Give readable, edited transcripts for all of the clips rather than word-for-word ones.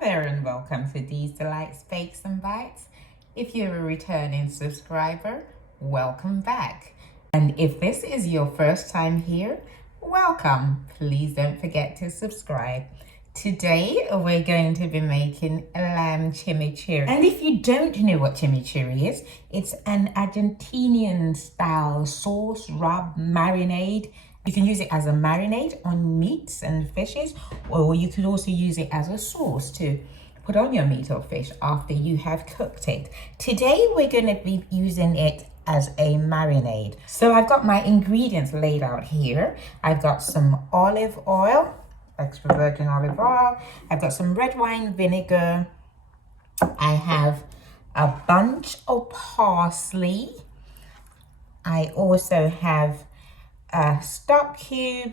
there and welcome to Dee's Delights, Bakes and Bites. If you're a returning subscriber, welcome back. And if this is your first time here, welcome. Please don't forget to subscribe. Today we're going to be making lamb chimichurri. And if you don't know what chimichurri is, it's an Argentinian style sauce, rub, marinade. You can use it as a marinade on meats and fishes, or you could also use it as a sauce to put on your meat or fish after you have cooked it. Today we're going to be using it as a marinade. So I've got my ingredients laid out here. I've got some olive oil, extra virgin olive oil. I've got some red wine vinegar. I have a bunch of parsley. I also have a stock cube,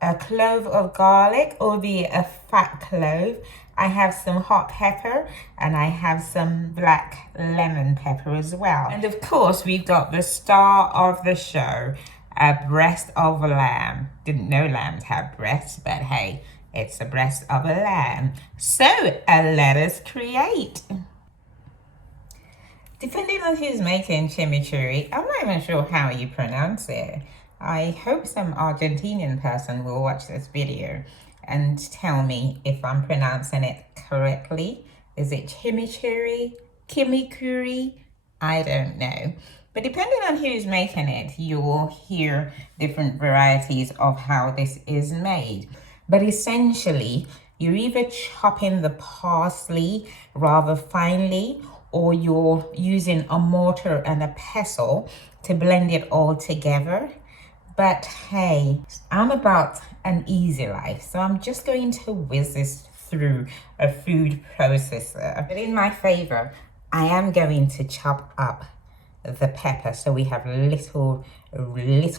a clove of garlic, albeit a fat clove. I have some hot pepper and I have some black lemon pepper as well. And of course, we've got the star of the show, a breast of lamb. Didn't know lambs have breasts, but hey, it's a breast of a lamb. So let us create. Depending on who's making chimichurri, I'm not even sure how you pronounce it. I hope some Argentinian person will watch this video and tell me if I'm pronouncing it correctly. Is it chimichurri, chimichurri? I don't know. But depending on who's making it, you will hear different varieties of how this is made. But essentially, you're either chopping the parsley rather finely, or you're using a mortar and a pestle to blend it all together. But hey, I'm about an easy life, so I'm just going to whiz this through a food processor. But in my favor, I am going to chop up the pepper so we have little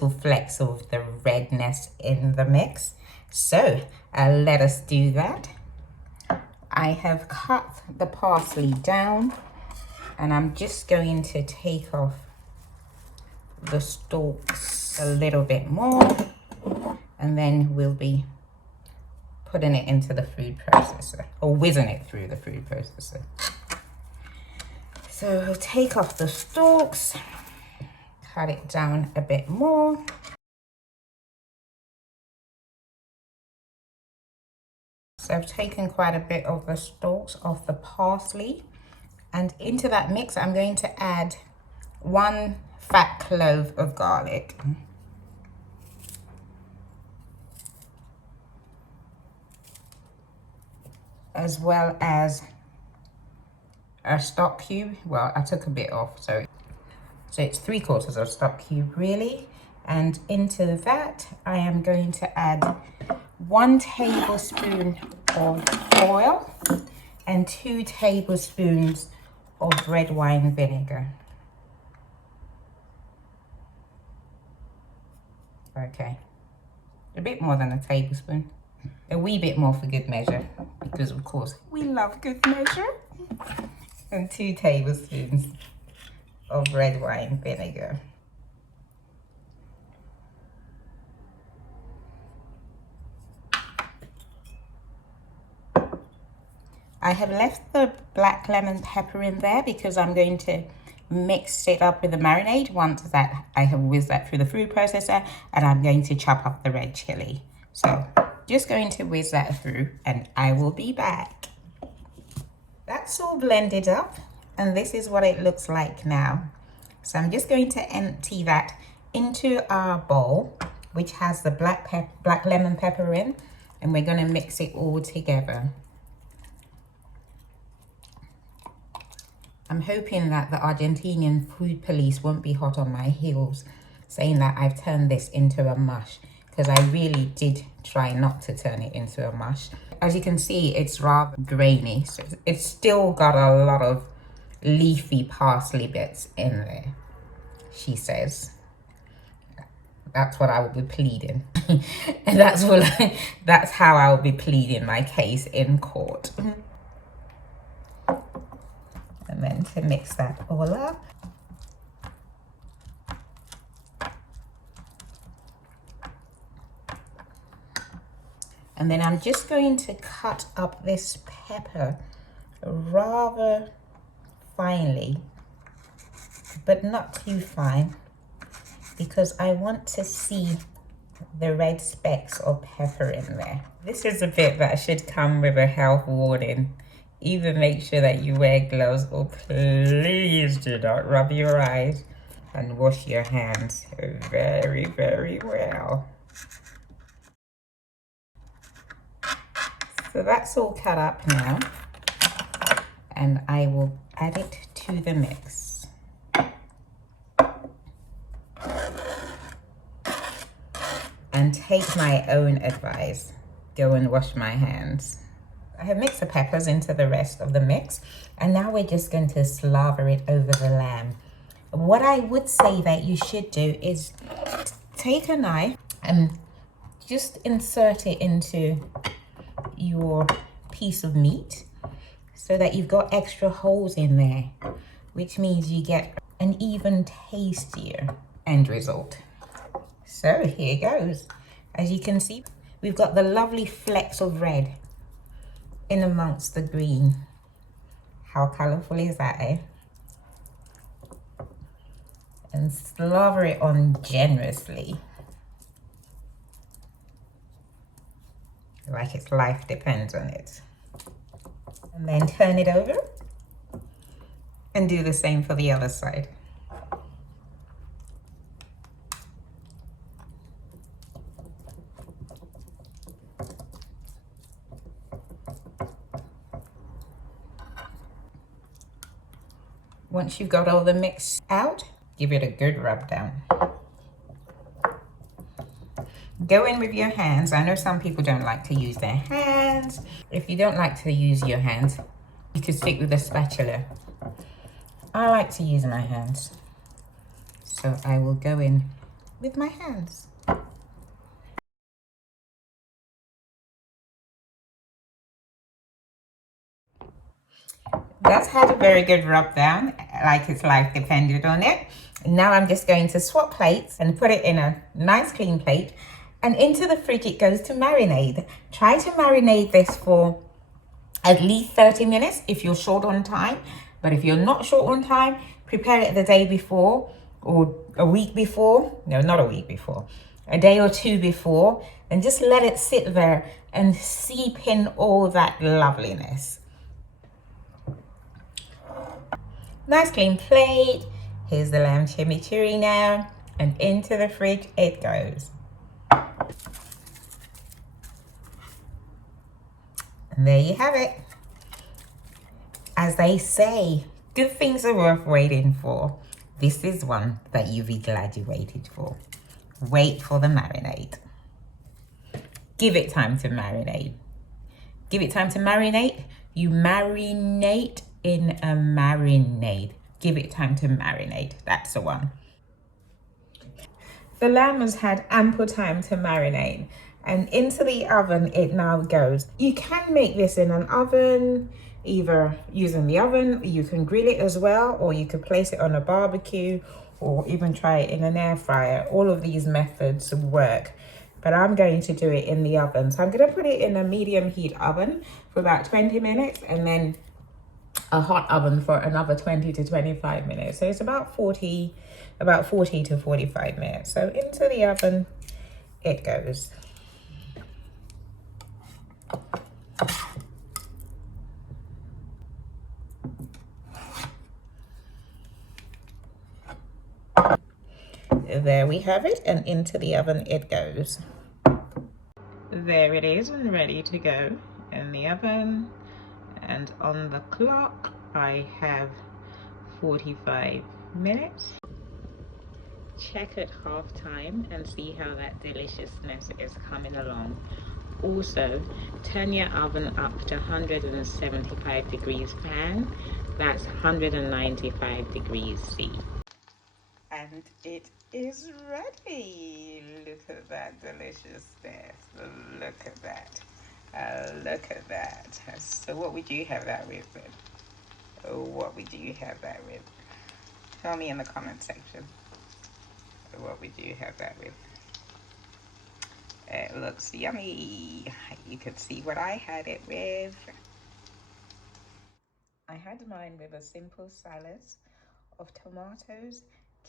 flecks of the redness in the mix. So let us do that. I have cut the parsley down and I'm just going to take off the stalks a little bit more, and then we'll be putting it into the food processor, or whizzing it through the food processor. So we'll take off the stalks, cut it down a bit more. So I've taken quite a bit of the stalks off the parsley, and into that mix I'm going to add 1 fat clove of garlic. As well as a stock cube. Well, I took a bit off, so it's 3/4 of stock cube really. And into that, I am going to add 1 tablespoon of oil and 2 tablespoons of red wine vinegar. Okay, a bit more than a tablespoon. A wee bit more for good measure, because of course we love good measure. And 2 tablespoons of red wine vinegar. I have left the black lemon pepper in there because I'm going to mix it up with the marinade once that I have whizzed that through the food processor, and I'm going to chop up the red chili. So just going to whiz that through and I will be back. That's all blended up and this is what it looks like now. So I'm just going to empty that into our bowl, which has the black lemon pepper in, and we're going to mix it all together. I'm hoping that the Argentinian food police won't be hot on my heels saying that I've turned this into a mush, because I really did try not to turn it into a mush. As you can see, it's rather grainy, so it's still got a lot of leafy parsley bits in there, she says. That's what I will be pleading. And that's how I will be pleading my case in court. And then to mix that all up. And then I'm just going to cut up this pepper rather finely, but not too fine, because I want to see the red specks of pepper in there. This is a bit that should come with a health warning. Either make sure that you wear gloves, or please do not rub your eyes, and wash your hands very, very well. So that's all cut up now, and I will add it to the mix. And take my own advice, go and wash my hands. I have mixed the peppers into the rest of the mix, and now we're just going to slather it over the lamb. What I would say that you should do is take a knife and just insert it into your piece of meat so that you've got extra holes in there, which means you get an even tastier end result. So here goes. As you can see, we've got the lovely flecks of red in amongst the green. How colorful is that, eh? And slather it on generously, like its life depends on it. And then turn it over and do the same for the other side. Once you've got all the mix out, give it a good rub down. Go in with your hands. I know some people don't like to use their hands. If you don't like to use your hands, you could stick with a spatula. I like to use my hands, so I will go in with my hands. That's had a very good rub down, like its life depended on it. Now I'm just going to swap plates and put it in a nice clean plate, and into the fridge it goes to marinade. Try to marinate this for at least 30 minutes if you're short on time. But if you're not short on time, prepare it the day before or a week before. No, not a week before. A day or two before, and just let it sit there and seep in all that loveliness. Nice clean plate. Here's the lamb chimichurri now, and into the fridge it goes. And there you have it. As they say, good things are worth waiting for. This is one that you'll be glad you waited for. Wait for the marinade. Give it time to marinate. Give it time to marinate. You marinate in a marinade. Give it time to marinate. That's the one. The lamb has had ample time to marinate, and into the oven it now goes. You can make this in an oven, either using the oven, you can grill it as well, or you could place it on a barbecue, or even try it in an air fryer. All of these methods work, but I'm going to do it in the oven. So I'm going to put it in a medium heat oven for about 20 minutes, and then a hot oven for another 20 to 25 minutes. So it's about 40 to 45 minutes. So into the oven it goes. There we have it, and into the oven it goes. There it is and ready to go in the oven, and on the clock I have 45 minutes. Check at halftime and see how that deliciousness is coming along. Also, turn your oven up to 175 degrees fan. That's 195 degrees C. And it is ready. Look at that deliciousness. Look at that. Look at that. So what would you have that with then? What would you have that with? Tell me in the comment section. What would you have that with? It looks yummy. You could see what I had it with. I had mine with a simple salad of tomatoes,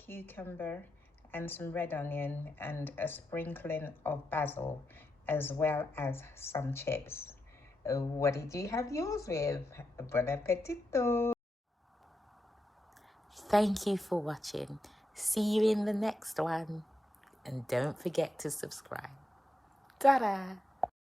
cucumber, and some red onion, and a sprinkling of basil, as well as some chips. What did you have yours with? Buon appetito! Thank you for watching. See you in the next one. And don't forget to subscribe. Ta-da!